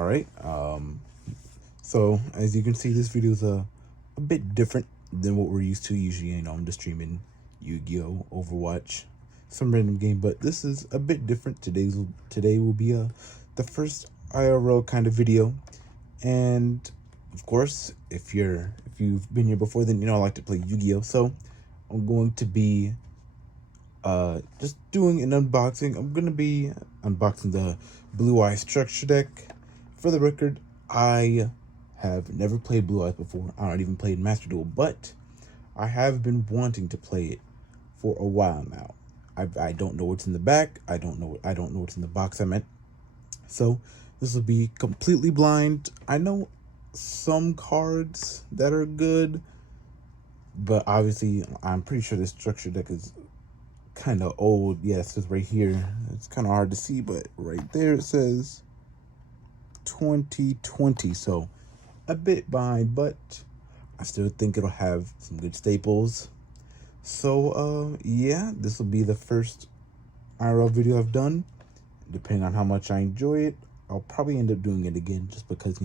All right. So as you can see, this video is a bit different than what we're used to. Usually, I'm just streaming Yu-Gi-Oh, Overwatch, some random game, but this is a bit different. Today will be the first IRL kind of video, and of course, if you've been here before, then I like to play Yu-Gi-Oh. So I'm going to be just doing an unboxing. I'm gonna be unboxing the Blue Eye Structure deck. For the record, I have never played Blue Eyes before. I don't even play Master Duel, but I have been wanting to play it for a while now. I don't know what's in the back. I don't know what's in the box. I meant. So this will be completely blind. I know some cards that are good, but obviously I'm pretty sure this structure deck is kind of old. Yeah, it says right here. It's kind of hard to see, but right there it says 2020. So a bit behind, but I still think it'll have some good staples. So yeah, this will be the first IRL video I've done. Depending on how much I enjoy it, I'll probably end up doing it again, just because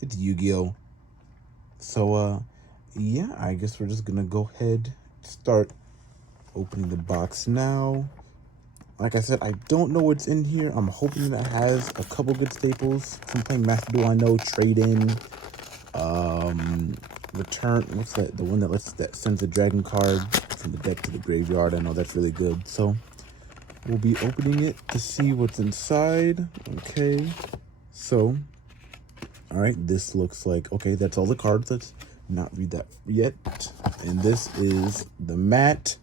it's Yu-Gi-Oh. So yeah, I guess we're just gonna go ahead, start opening the box now. Like I said, I don't know what's in here. I'm hoping that it has a couple good staples. If I'm playing Master Duel, I know trade-in, return. What's that? The one that sends the dragon card from the deck to the graveyard. I know that's really good. So we'll be opening it to see what's inside. Okay. So, all right. This looks like, okay, that's all the cards. Let's not read that yet. And this is the mat.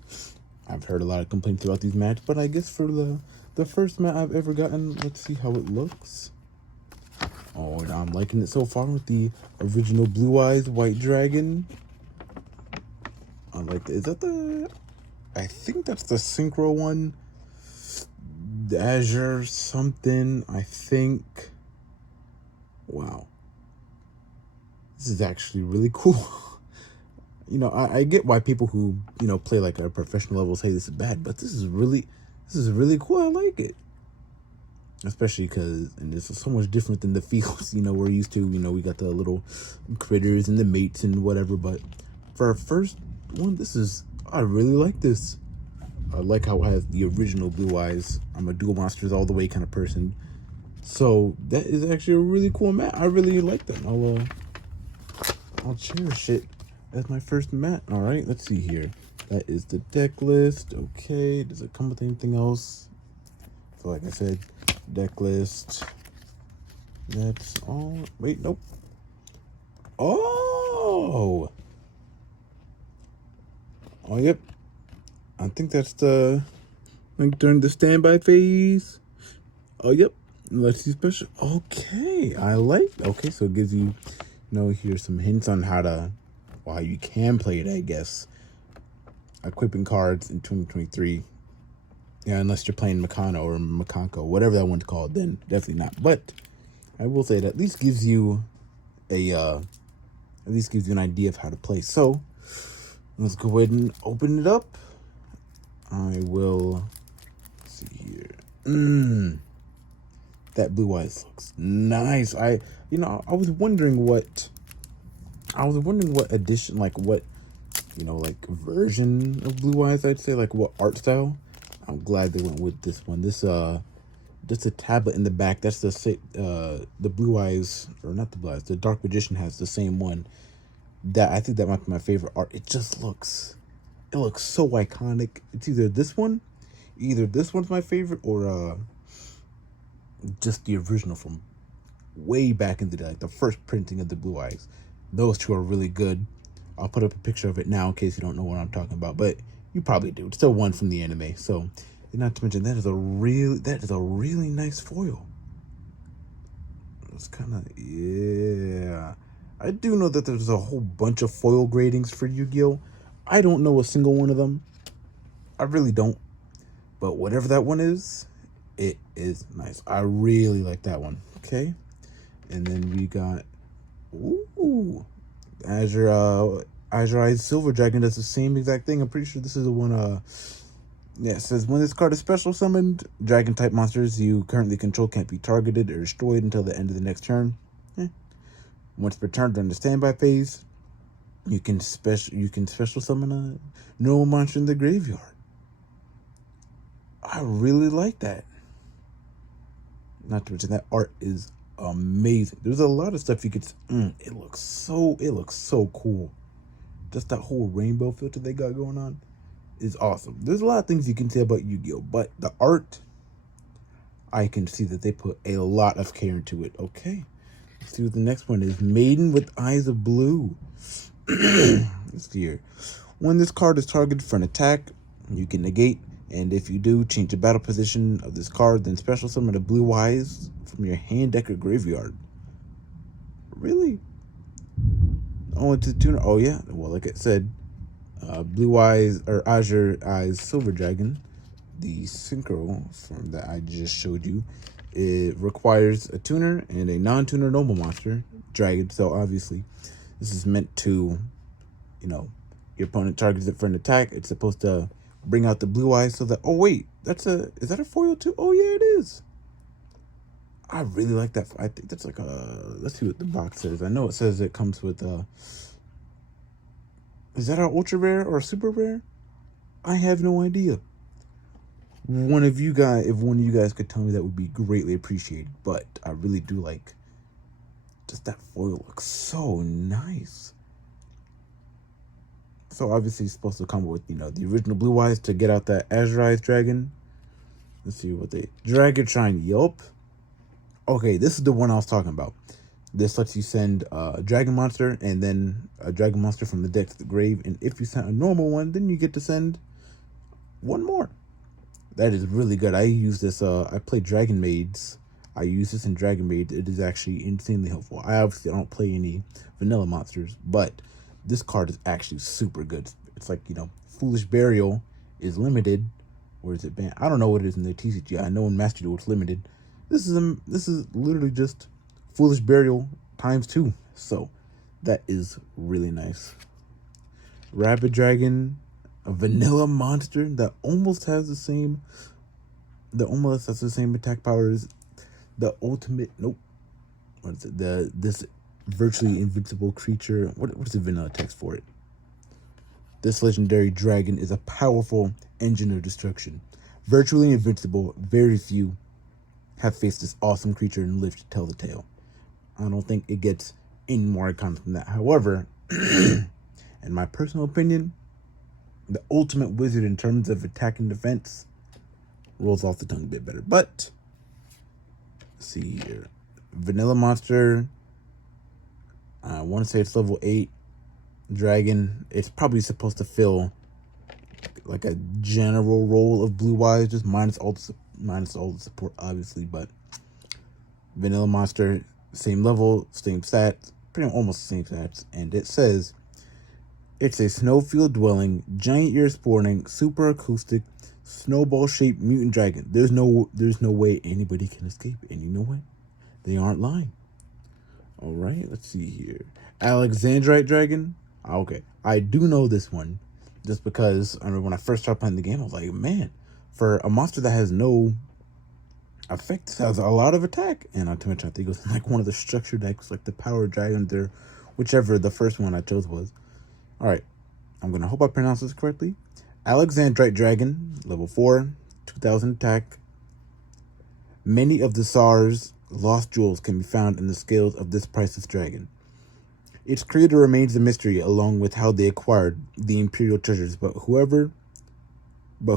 I've heard a lot of complaints about these mats, but I guess for the first mat I've ever gotten, let's see how it looks. Oh, and I'm liking it so far with the original Blue Eyes White Dragon. I like that. Is that the... I think that's the Synchro one. The Azure something, I think. Wow. This is actually really cool. I get why people who, play like at a professional level say this is bad, but this is really cool. I like it. Especially because, and this is so much different than the fields, we're used to. We got the little critters and the mates and whatever, but for our first one, I really like this. I like how it has the original Blue Eyes. I'm a Duel Monsters all the way kind of person. So that is actually a really cool mat. I really like that. I'll cherish it as my first mat. All right, let's see here. That is the deck list. Okay, does it come with anything else? So like I said, deck list. That's all. Wait, nope. Oh, yep. I think that's the link during the standby phase. Oh, yep. Let's see special. Okay, okay, so it gives you, here's some hints on how you can play it, I guess. Equipping cards in 2023. Yeah, unless you're playing Makano or Makanko, whatever that one's called, then definitely not. But I will say it at least gives you an idea of how to play. So let's go ahead and open it up. I will see here. That Blue Eyes looks nice. I was wondering what edition, like what, like version of Blue Eyes, I'd say, like what art style. I'm glad they went with this one. This just a tablet in the back. That's the Blue Eyes, or not the Blue Eyes. The Dark Magician has the same one. I think that might be my favorite art. It looks so iconic. It's either this one's my favorite, or just the original from way back in the day, like the first printing of the Blue Eyes. Those two are really good. I'll put up a picture of it now in case you don't know what I'm talking about, but you probably do. It's still one from the anime. So, not to mention, that is a really nice foil. It's kind of, yeah. I do know that there's a whole bunch of foil gradings for Yu-Gi-Oh. I don't know a single one of them. I really don't. But whatever that one is, it is nice. I really like that one. Okay. And then we got, Azure Eyes Silver Dragon does the same exact thing. I'm pretty sure this is the one Yeah, it says when this card is special summoned, dragon type monsters you currently control can't be targeted or destroyed until the end of the next turn. Once returned during the standby phase, you can special summon a normal monster in the graveyard. I really like that. Not to mention that art is amazing. There's a lot of stuff you could. It looks so cool. Just that whole rainbow filter they got going on is awesome. There's a lot of things you can say about Yu-Gi-Oh, but the art, I can see that they put a lot of care into it. Okay, let's see what the next one is. Maiden with Eyes of Blue. Let's see here. When this card is targeted for an attack, you can negate, and if you do, change the battle position of this card, then special summon a Blue Eyes from your hand, deck, or graveyard. Really? Oh, it's a tuner. Oh yeah. Well, like I said, Blue Eyes or Azure Eyes Silver Dragon, the synchro from that I just showed you, it requires a tuner and a non-tuner normal monster dragon. So obviously, this is meant to, your opponent targets it for an attack. It's supposed to bring out the Blue Eyes so that. Oh wait, is that a foil too? Oh yeah, it is. I really like that. I think that's like a. Let's see what the box says. I know it says it comes with Is that an ultra rare or a super rare? I have no idea. If one of you guys could tell me, that would be greatly appreciated. But I really do like. Just that foil looks so nice. So obviously it's supposed to come with, the original Blue Eyes to get out that Azure Eyes Dragon. Let's see what Dragon Shine. Yup. Okay, this is the one I was talking about. This lets you send a dragon monster and then a dragon monster from the deck to the grave. And if you send a normal one, then you get to send one more. That is really good. I use this. I play Dragon Maids. I use this in Dragon Maid. It is actually insanely helpful. I obviously don't play any vanilla monsters, but this card is actually super good. It's like, Foolish Burial is limited, or is it banned? I don't know what it is in the TCG. I know in Master Duel it's limited. This is literally just Foolish Burial ×2. So that is really nice. Rabid Dragon, a vanilla monster that almost has the same attack power as the ultimate. Nope. What is it? This virtually invincible creature. What's the vanilla text for it? This legendary dragon is a powerful engine of destruction. Virtually invincible, very few have faced this awesome creature and lived to tell the tale. I don't think it gets any more iconic than that. However, in my personal opinion, the ultimate wizard in terms of attack and defense rolls off the tongue a bit better. But, let's see here. Vanilla monster, I want to say it's level 8 dragon. It's probably supposed to fill like a general role of Blue Eyes, just minus all the support, obviously. But vanilla monster, same level, same stats, pretty almost the same stats. And it says it's a snowfield dwelling, giant ear spawning, super acoustic, snowball shaped mutant dragon. There's no way anybody can escape. And you know what? They aren't lying. All right, let's see here. Alexandrite Dragon. Okay, I do know this one just because I remember when I first started playing the game, I was like, man, for a monster that has no effect, has a lot of attack. And not to mention, I think it was like one of the structure decks, like the Power Dragon there, whichever the first one I chose was. All right, I'm going to hope I pronounce this correctly. Alexandrite Dragon, level 4, 2000 attack. Many of the Tsar's lost jewels can be found in the scales of this priceless dragon. Its creator remains a mystery, along with how they acquired the imperial treasures, but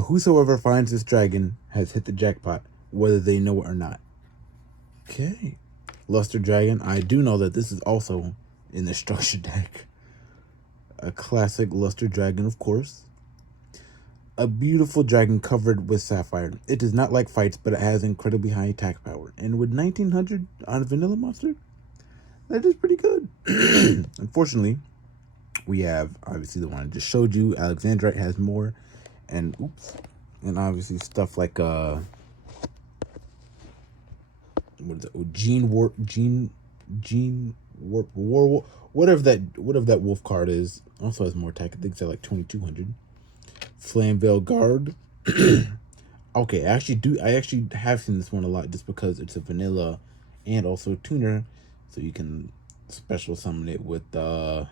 whosoever finds this dragon has hit the jackpot, whether they know it or not. Okay. Luster Dragon. I do know that this is also in the structure deck. A classic Luster Dragon, of course. A beautiful dragon covered with sapphire. It does not like fights, but it has incredibly high attack power. And with 1900 on a vanilla monster, that is pretty good. Unfortunately, we have obviously the one I just showed you. Alexandrite has more, and obviously stuff like what is it? Oh, Gene Warp, War, whatever that wolf card is. Also has more attack. I think it's at like 2200. Flamvale Guard. Okay, I actually have seen this one a lot just because it's a vanilla and also tuner, so you can special summon it with I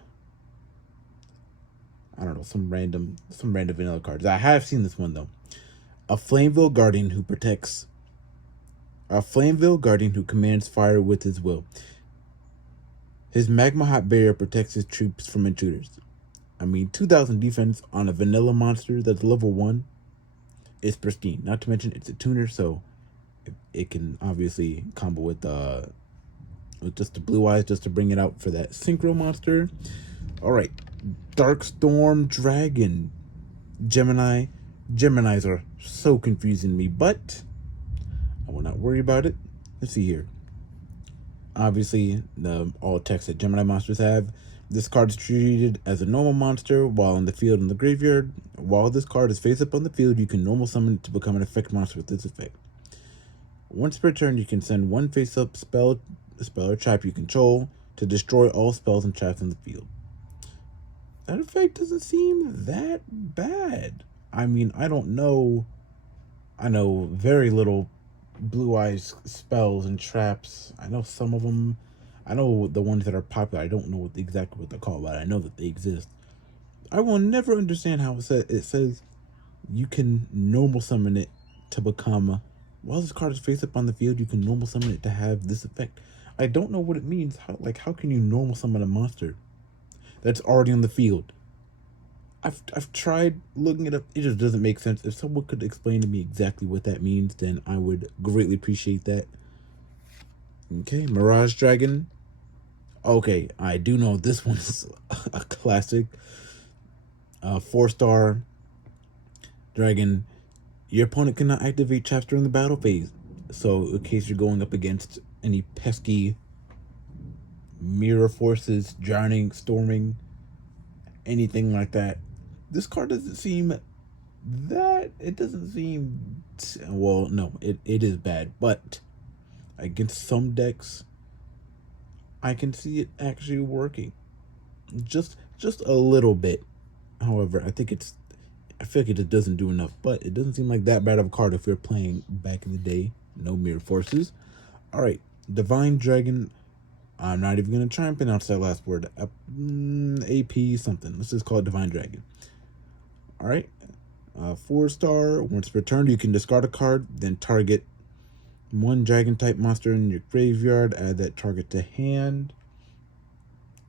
don't know, some random vanilla cards. I have seen this one though. A Flameville Guardian who protects a Flameville Guardian who commands fire with his will. His Magma Hot barrier protects his troops from intruders. I mean, 2,000 defense on a vanilla monster that's level 1 is pristine. Not to mention it's a tuner, so it can obviously combo with just the blue eyes just to bring it out for that synchro monster. All right, Darkstorm Dragon, Gemini. Geminis are so confusing me, but I will not worry about it. Let's see here. Obviously, the all text that Gemini monsters have. This card is treated as a normal monster while in the field in the graveyard. While this card is face up on the field, you can normal summon it to become an effect monster with this effect. Once per turn, you can send one face up spell or trap you control to destroy all spells and traps in the field. That effect doesn't seem that bad. I mean, I don't know. I know very little blue eyes spells and traps. I know some of them. I know the ones that are popular. I don't know exactly what they're called, but I know that they exist. I will never understand how it says you can normal summon it to become, while this card is face up on the field, you can normal summon it to have this effect. I don't know what it means. How can you normal summon a monster that's already on the field? I've tried looking it up. It just doesn't make sense. If someone could explain to me exactly what that means, then I would greatly appreciate that. Okay, Mirage Dragon. Okay, I do know this one's a classic. 4-star dragon. Your opponent cannot activate traps during the battle phase. So in case you're going up against any pesky mirror forces, drowning, storming, anything like that, this card doesn't seem well, no, it is bad, but against some decks I can see it actually working just a little bit. However, I feel like it just doesn't do enough, but it doesn't seem like that bad of a card if you're playing back in the day. No mirror forces. All right, Divine Dragon. I'm not even gonna try and pronounce that last word. AP something. Let's just call it Divine Dragon. All right, 4-star. Once per turn, you can discard a card, then target one dragon type monster in your graveyard. Add that target to hand.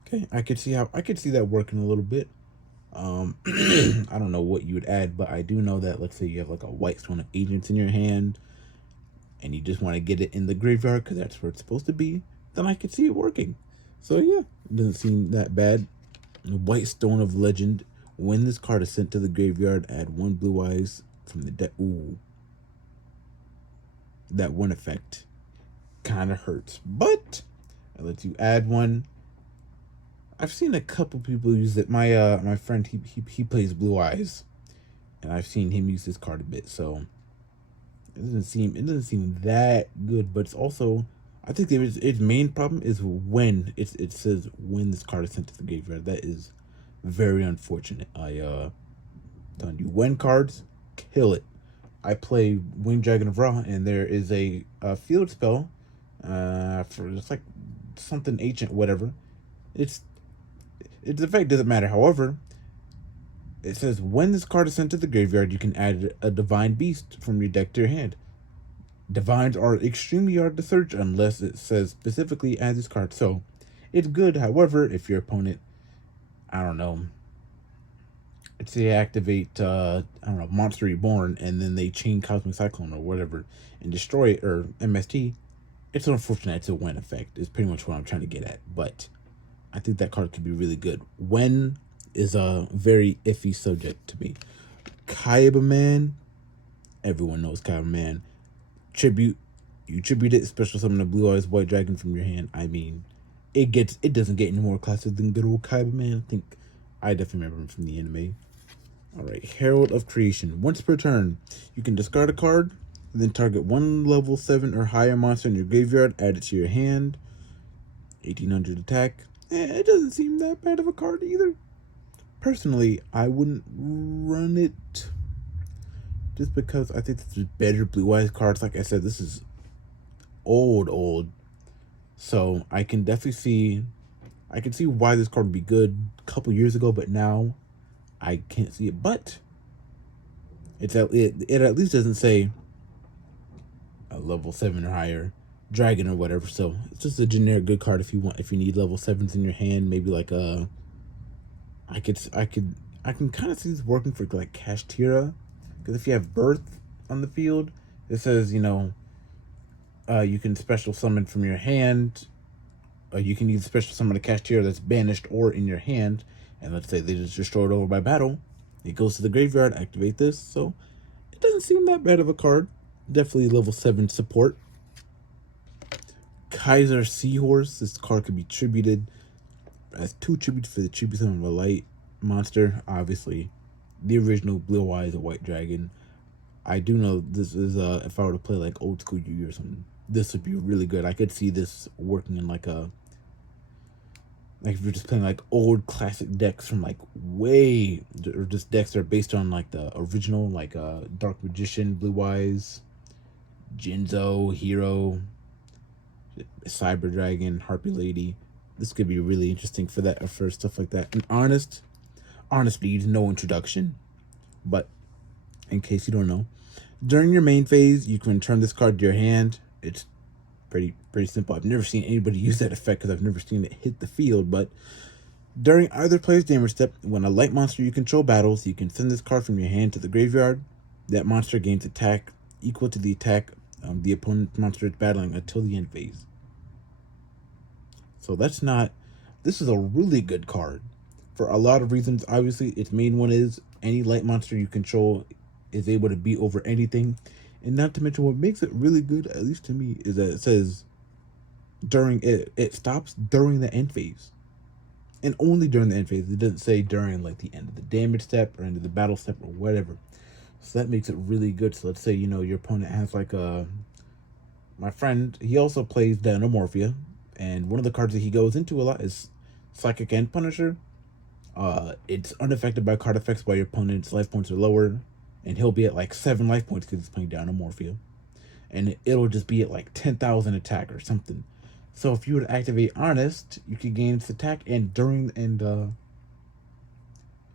Okay, I could see that working a little bit. I don't know what you would add, but I do know that, let's say you have like a White Stone of Agents in your hand and you just want to get it in the graveyard because that's where it's supposed to be, then I could see it working. So yeah, it doesn't seem that bad. White Stone of Legend. When this card is sent to the graveyard, add one blue eyes from the deck. Ooh, that one effect kind of hurts, but it lets you add one. I've seen a couple people use it. My friend, he plays Blue Eyes, and I've seen him use this card a bit. So it doesn't seem that good. But it's also, I think its main problem is when it says when this card is sent to the graveyard. That is very unfortunate. Telling you, when cards, kill it. I play Winged Dragon of Ra, and there is a field spell for it's like something ancient, whatever. Its effect doesn't matter. However, it says when this card is sent to the graveyard, you can add a Divine Beast from your deck to your hand. Divines are extremely hard to search unless it says specifically add this card. So it's good. However, if your opponent, I don't know, let's say activate Monster Reborn, and then they chain Cosmic Cyclone or whatever and destroy it, or MST, it's unfortunate it's a win effect is pretty much what I'm trying to get at. But I think that card could be really good. When is a very iffy subject to me. Kaiba Man, everyone knows Kaiba Man. You tribute it, special summon a Blue Eyes White Dragon from your hand. I mean, it doesn't get any more classic than good old Kaiba Man. I definitely remember him from the anime. All right, Herald of Creation. Once per turn, you can discard a card, then target one level 7 or higher monster in your graveyard, add it to your hand. 1800 attack. It doesn't seem that bad of a card either. Personally, I wouldn't run it just because I think there's better Blue Eyes cards. Like I said, this is old. So I can definitely see, I can see why this card would be good a couple years ago, but now I can't see it. But it at least doesn't say a level 7 or higher dragon or whatever. So it's just a generic good card if you need level 7s in your hand. Maybe like I can kind of see this working for like Kashtira, because if you have Birth on the field, it says, you know, you can special summon from your hand. You can either special summon a Kashtira that's banished or in your hand, and let's say they just destroyed over by battle. It goes to the graveyard, activate this. So it doesn't seem that bad of a card. Definitely level 7 support. Kaiser Seahorse. This card could be tributed as 2 tributes for the tribute summon of a light monster. Obviously, the original Blue Eyes, a white dragon. I do know this is if I were to play like old school Yu-Gi-Oh or something, this would be really good. I could see this working in like if you're just playing like old classic decks from like way, or just decks that are based on like the original, like Dark Magician, Blue Eyes, Jinzo, Hero, Cyber Dragon, Harpy Lady. This could be really interesting for that, for stuff like that. And honest speed, no introduction, but in case you don't know, during your main phase, you can return this card to your hand. It's pretty simple. I've never seen anybody use that effect because I've never seen it hit the field. But during either player's damage step, when a light monster you control battles, you can send this card from your hand to the graveyard. That monster gains attack equal to the attack the opponent monster is battling until the end phase. So this is a really good card for a lot of reasons. Obviously, its main one is any light monster you control is able to beat over anything. And not to mention, what makes it really good, at least to me, is that it says it stops during the end phase. And only during the end phase. It doesn't say during like the end of the damage step or end of the battle step or whatever. So that makes it really good. So let's say, you know, your opponent has like my friend, he also plays Dinomorphia, and one of the cards that he goes into a lot is Psychic End Punisher. It's unaffected by card effects while your opponent's life points are lower, and he'll be at like 7 life points because he's playing Dinomorphia, and it'll just be at like 10,000 attack or something. So if you were to activate Honest, you could gain its attack and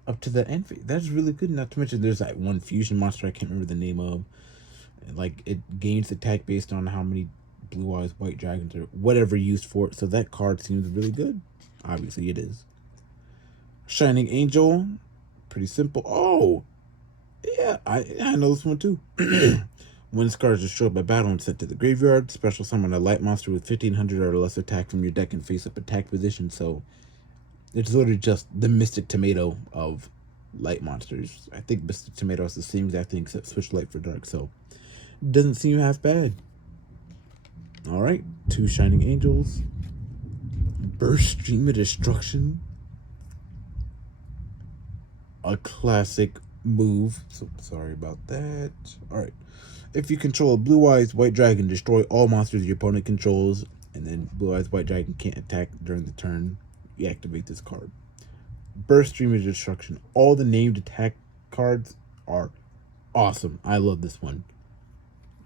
up to the end phase. That's really good. Not to mention there's that one fusion monster I can't remember the name of. Like, it gains attack based on how many Blue Eyes white dragons or whatever used for it. So that card seems really good. Obviously it is. Shining Angel, pretty simple. Oh, yeah, I know this one too. When this card is destroyed by battle and sent to the graveyard, special summon a light monster with 1500 or less attack from your deck and face up attack position. So it's literally just the Mystic Tomato of light monsters. I think Mystic Tomato is the same exact thing except switch light for dark. So it doesn't seem half bad. All right, 2 Shining Angels. Burst Stream of Destruction. A classic move. So sorry about that. All right. If you control a Blue Eyes White Dragon, destroy all monsters your opponent controls, and then Blue Eyes White Dragon can't attack during the turn. You activate this card. Burst Stream of Destruction. All the named attack cards are awesome. I love this one.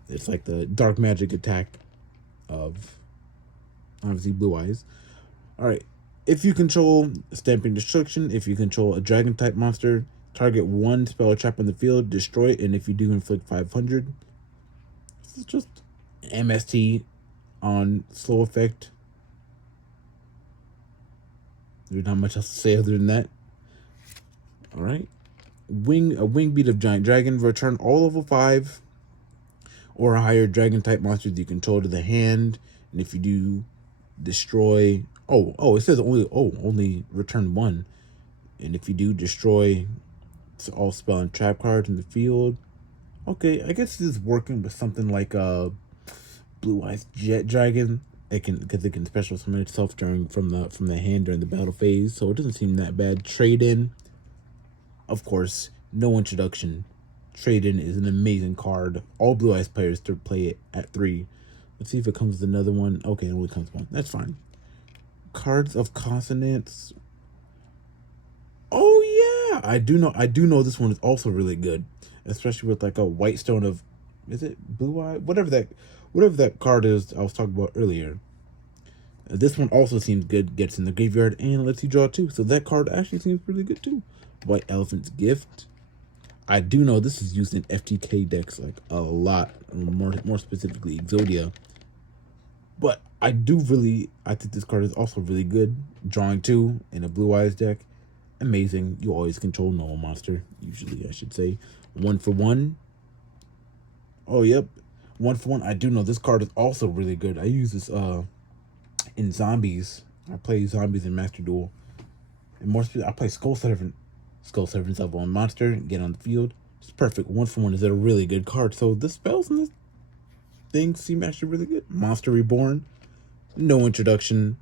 It's like the dark magic attack of obviously Blue Eyes. All right. If you control Stamping Destruction, if you control a dragon type monster, target 1 spell or trap on the field, destroy it, and if you do, inflict 500. This is just MST on slow effect. There's not much else to say other than that. All right. A Wing Beat of Giant Dragon. Return all level 5 or higher dragon type monsters you control to the hand, and if you do, destroy. Oh, it says only return 1, and if you do, destroy all spell and trap cards in the field. Okay, I guess this is working with something like Blue Eyes Jet Dragon. Because it can special summon itself from the hand during the battle phase, so it doesn't seem that bad. Trade in, of course, no introduction. Trade in is an amazing card. All Blue Eyes players to play it at 3. Let's see if it comes with another one. Okay, it only comes 1. That's fine. Cards of Consonance. Oh yeah, I do know this one is also really good. especially with like a white stone of, is it blue eye? Whatever that card is I was talking about earlier. This one also seems good, gets in the graveyard and lets you draw two. So that card actually seems really good too. White Elephant's Gift. I do know this is used in FTK decks like a lot, more specifically Exodia. But I think this card is also really good. Drawing two in a Blue Eyes deck. Amazing. You always control normal monster, usually I should say. 1-for-1. Oh, yep. 1-for-1. I do know this card is also really good. I use this in zombies. I play zombies in Master Duel. And more specifically, I play Skull Servants up on monster, get on the field. It's perfect. 1-for-1 is a really good card. So the spells in this thing seem actually really good. Monster Reborn. No introduction.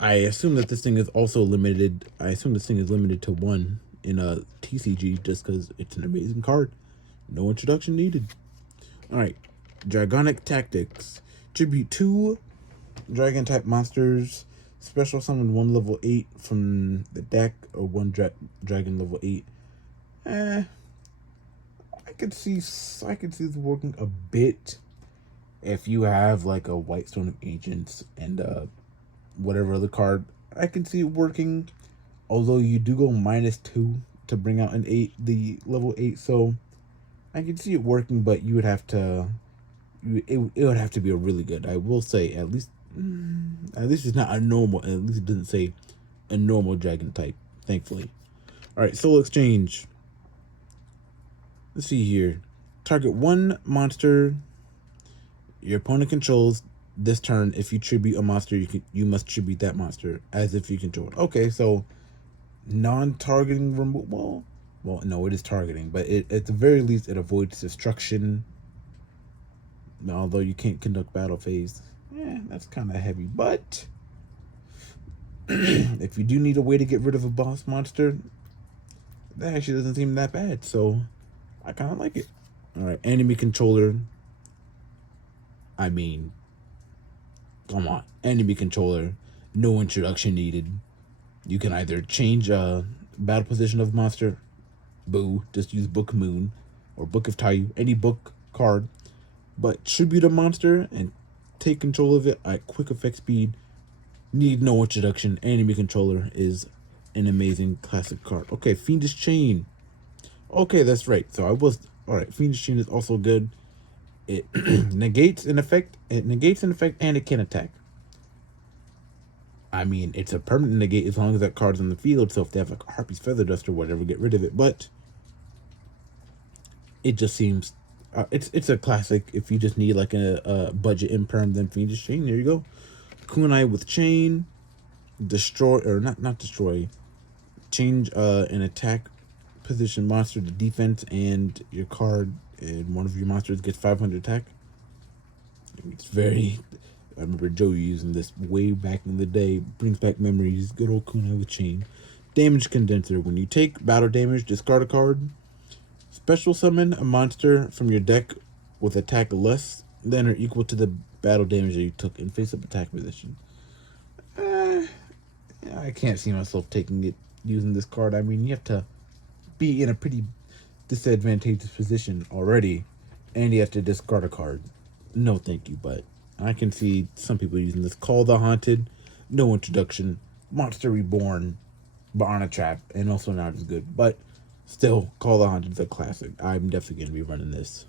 I assume that this thing is also limited. I assume this thing is limited to 1 in a TCG just because it's an amazing card. No introduction needed. Alright. Dragonic Tactics. Tribute 2 dragon type monsters. Special summon 1 level 8 from the deck, or 1 dragon level 8. I could see this working a bit if you have like a White Stone of Ancients and whatever other card. I can see it working, although you do go -2 to bring out an 8, the level 8. So I can see it working, but you would have to. It would have to be a really good. I will say at least it's not a normal. At least it doesn't say a normal dragon type. Thankfully. All right, Soul Exchange. Let's see here. Target 1 monster your opponent controls this turn. If you tribute a monster, you must tribute that monster as if you control it. Okay, so non-targeting removal. Well, no, it is targeting, but at the very least it avoids destruction. Although you can't conduct battle phase. Yeah, that's kind of heavy. But if you do need a way to get rid of a boss monster, that actually doesn't seem that bad. So I kind of like it. All right, enemy controller. I mean, come on. Enemy controller. No introduction needed. You can either change battle position of monster. Boo. Just use Book Moon or Book of Taiyu. Any book card. But tribute a monster and take control of it at quick effect speed. Need no introduction. Enemy controller is an amazing classic card. Okay, Fiendish Chain. Okay, that's right. So alright, Fiendish Chain is also good. It negates an effect. And it can attack. I mean, it's a permanent negate as long as that card's on the field. So if they have like a Harpy's Feather Dust or whatever, get rid of it. But it just seems it's a classic. If you just need like a budget imperm, then Fiendish Chain. There you go. Kunai with Chain. Destroy, or not destroy. Change an attack position monster to defense, and your card and one of your monsters gets 500 attack. It's very. I remember Joe using this way back in the day. Brings back memories. Good old Kunai with Chain. Damage Condenser. When you take battle damage, discard a card. Special summon a monster from your deck with attack less than or equal to the battle damage that you took in face-up attack position. I can't see myself using this card. I mean, you have to be in a pretty disadvantageous position already, and you have to discard a card. No, thank you, but I can see some people using this. Call the Haunted, no introduction. Monster Reborn, Barna Trap, and also not as good, but still, Call the Haunted is a classic. I'm definitely going to be running this.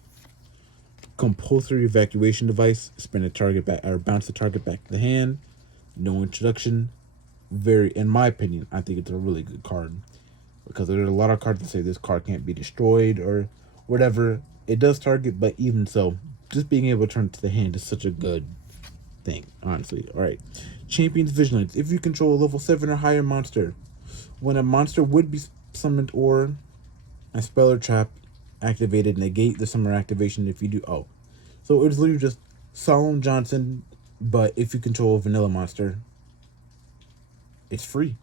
Compulsory Evacuation Device. Spin a target back, or bounce the target back to the hand. No introduction. In my opinion, I think it's a really good card. Because there are a lot of cards that say this card can't be destroyed or whatever. It does target, but even so, just being able to turn it to the hand is such a good thing, honestly. Alright. Champion's Vigilance. If you control a level 7 or higher monster, when a monster would be summoned or a spell or trap activated, negate the summoner activation if you do. Oh. So it's literally just Solemn Johnson, but if you control a vanilla monster, it's free.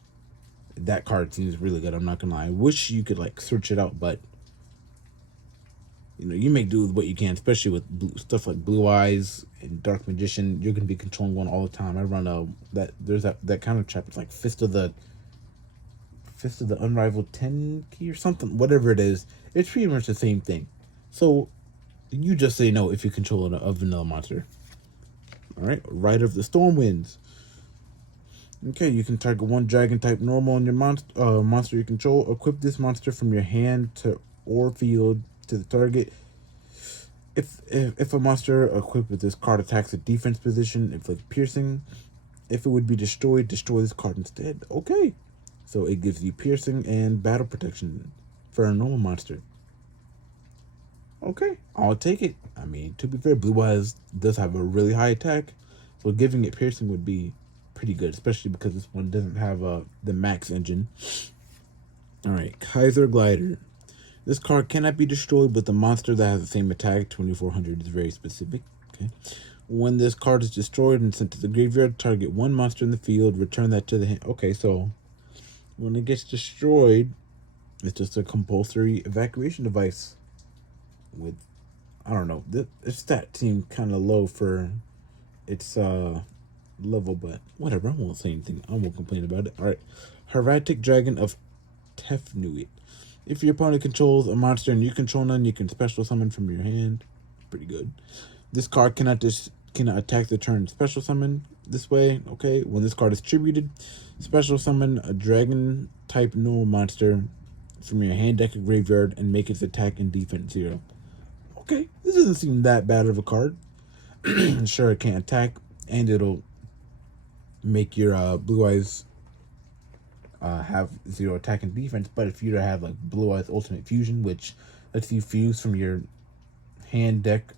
That card seems really good, I'm not gonna lie. I wish you could like search it out, but you make do with what you can, especially with stuff like Blue Eyes and Dark Magician. You're gonna be controlling one all the time. I run there's that kind of trap. It's like Fist of the Unrivaled 10 key or something, whatever it is. It's pretty much the same thing. So you just say no if you control a vanilla monster. All right, Rider of the Stormwinds. Okay, you can target one dragon type normal on your monster you control. Equip this monster from your hand to or field to the target. If a monster equipped with this card attacks a defense position, inflict piercing. If it would be destroyed, destroy this card instead. Okay, so it gives you piercing and battle protection for a normal monster. Okay, I'll take it. I mean, to be fair, Blue Eyes does have a really high attack, so giving it piercing would be pretty good, especially because this one doesn't have the max engine. All right, Kaiser Glider. This card cannot be destroyed, but the monster that has the same attack, 2400, is very specific. Okay. When this card is destroyed and sent to the graveyard, target one monster in the field, return that to the hand. Okay, so when it gets destroyed, it's just a compulsory evacuation device. With, I don't know, its stat seemed kind of low for its level, but whatever. I won't say anything. I won't complain about it. All right, Hieratic Dragon of Tefnuit. If your opponent controls a monster and you control none, you can special summon from your hand. Pretty good. This card cannot attack the turn special summon this way. Okay, when this card is tributed, special summon a dragon type normal monster from your hand, deck, or graveyard and make its attack and defense 0. Okay, this doesn't seem that bad of a card. Sure, it can't attack, and it'll make your Blue Eyes have 0 attack and defense. But if you have like Blue Eyes Ultimate Fusion, which lets you fuse from your hand, deck,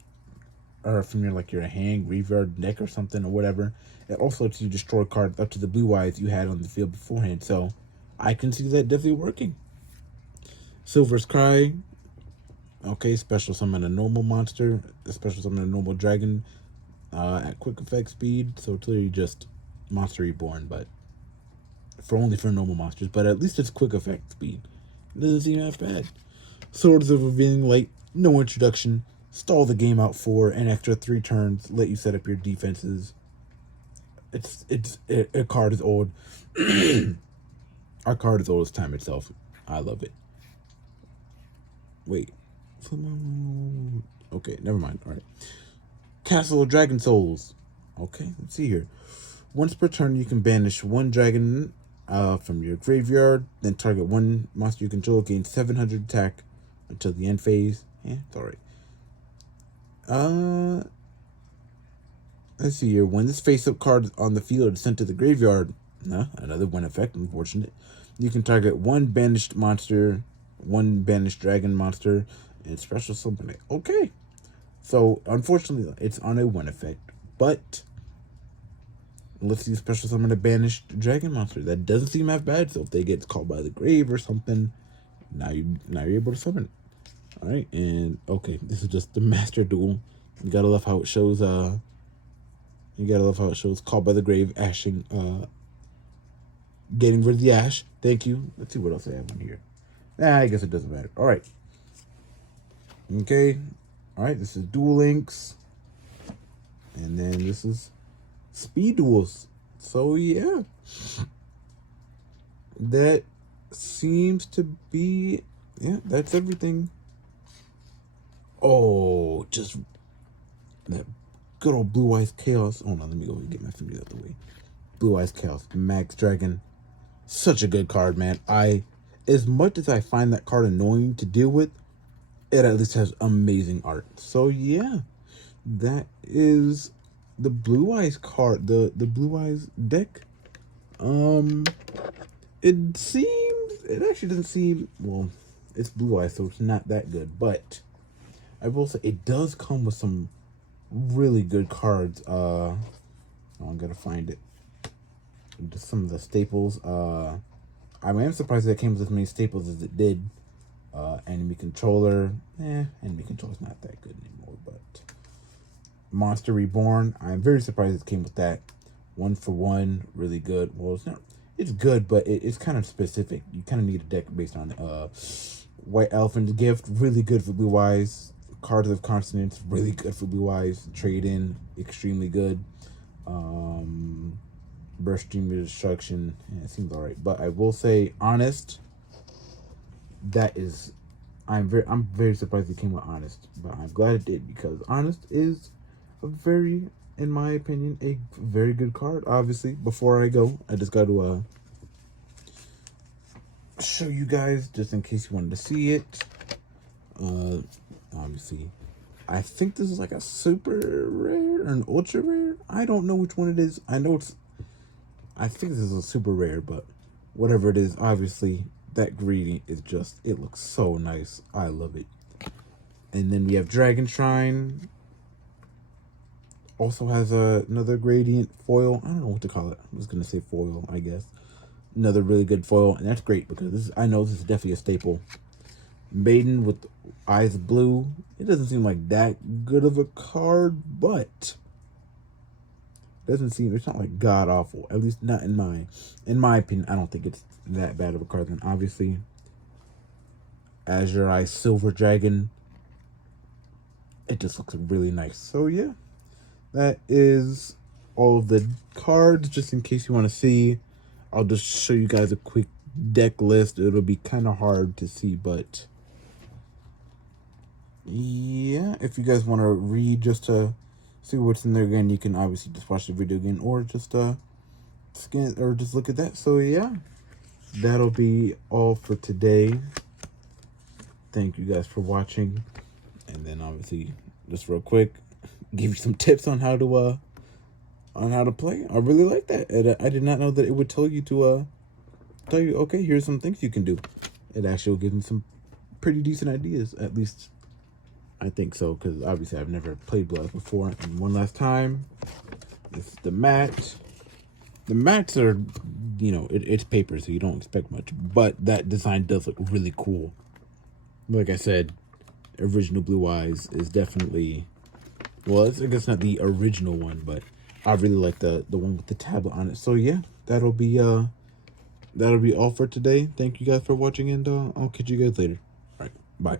or from your hand, graveyard, deck, or something, or whatever, it also lets you destroy cards up to the Blue Eyes you had on the field beforehand. So I can see that definitely working. Silver's Cry. Okay, special summon a normal monster, special summon a normal dragon at quick effect speed. So it's literally just Monster Reborn, but only for normal monsters. But at least it's quick effect speed. It doesn't seem half bad. Swords of Revealing Light, no introduction. Stall the game out for an extra 3 turns. Let you set up your defenses. A card is old. Our card is old as time itself. I love it. Wait. Okay, never mind. All right. Castle of Dragon Souls. Okay, let's see here. Once per turn, you can banish one dragon from your graveyard, then target one monster you control, gain 700 attack until the end phase. Yeah, it's alright. Let's see here. When this face-up card on the field is sent to the graveyard, another one effect, unfortunate. You can target one banished monster, one banished dragon monster, and special summon it. Okay. So, unfortunately, it's on a 1 effect, but let's see special summon a banished dragon monster. That doesn't seem half bad. So if they get called by the grave or something, now you're able to summon it. All right, and okay, this is just the Master Duel. You gotta love how it shows. Called by the grave, ashing. Getting rid of the ash. Thank you. Let's see what else I have in here. I guess it doesn't matter. All right. Okay. All right. This is Duel Links, and then this is Speed Duels. So yeah, that seems to be, that's everything. Oh, just that good old Blue Eyes Chaos. Oh no, let me go and get my fingers out the way. Blue Eyes Chaos, Max Dragon. Such a good card, man. As much as I find that card annoying to deal with, it at least has amazing art. So yeah, that is the Blue Eyes card, the Blue Eyes deck. It actually doesn't seem, well, it's Blue Eyes, so it's not that good, but I will say it does come with some really good cards. I'm gonna find it. Just some of the staples. I am surprised that it came with as many staples as it did. Enemy Controller. Enemy Controller's not that good anymore, but Monster Reborn. I'm very surprised it came with that. 1-for-1, really good. Well, it's not. It's good, but it's kind of specific. You kind of need a deck based on it. White Elephant Gift, really good for Blue Eyes. Cards of Consonance, really good for Blue Eyes. Trade in, extremely good. Burst Stream of Destruction, it seems alright. But I will say, Honest, that is, I'm very surprised it came with Honest, but I'm glad it did, because Honest is a very, in my opinion, a very good card. Obviously, before I go, I just got to show you guys, just in case you wanted to see it. Obviously, I think this is like a super rare or an ultra rare. I don't know which one it is. I think this is a super rare, but whatever it is, obviously that gradient is just, it looks so nice. I love it. And then we have Dragon Shrine. Also has another gradient foil. I don't know what to call it. I was gonna say foil, I guess. Another really good foil, and that's great because I know this is definitely a staple. Maiden with eyes blue. It doesn't seem like that good of a card, but it's not like god awful. At least not in my opinion. I don't think it's that bad of a card. Then obviously, Azure Eye Silver Dragon. It just looks really nice. So yeah, that is all of the cards. Just in case you want to see, I'll just show you guys a quick deck list. It'll be kind of hard to see, but yeah, if you guys want to read just to see what's in there again, you can obviously just watch the video again, or just scan or just look at that. So yeah, that'll be all for today. Thank you guys for watching, and then obviously just real quick, give you some tips on how to play. I really like that. I did not know that it would tell you okay, here's some things you can do. It actually will give me some pretty decent ideas, at least I think so, because obviously I've never played Bloods before. And one last time, this is the mat. The mats are, it's paper, so you don't expect much, but that design does look really cool. Like I said, original Blue Eyes is definitely, well, I guess not the original one, but I really like the one with the tablet on it. So yeah, that'll be all for today. Thank you guys for watching, and I'll catch you guys later. All right, bye.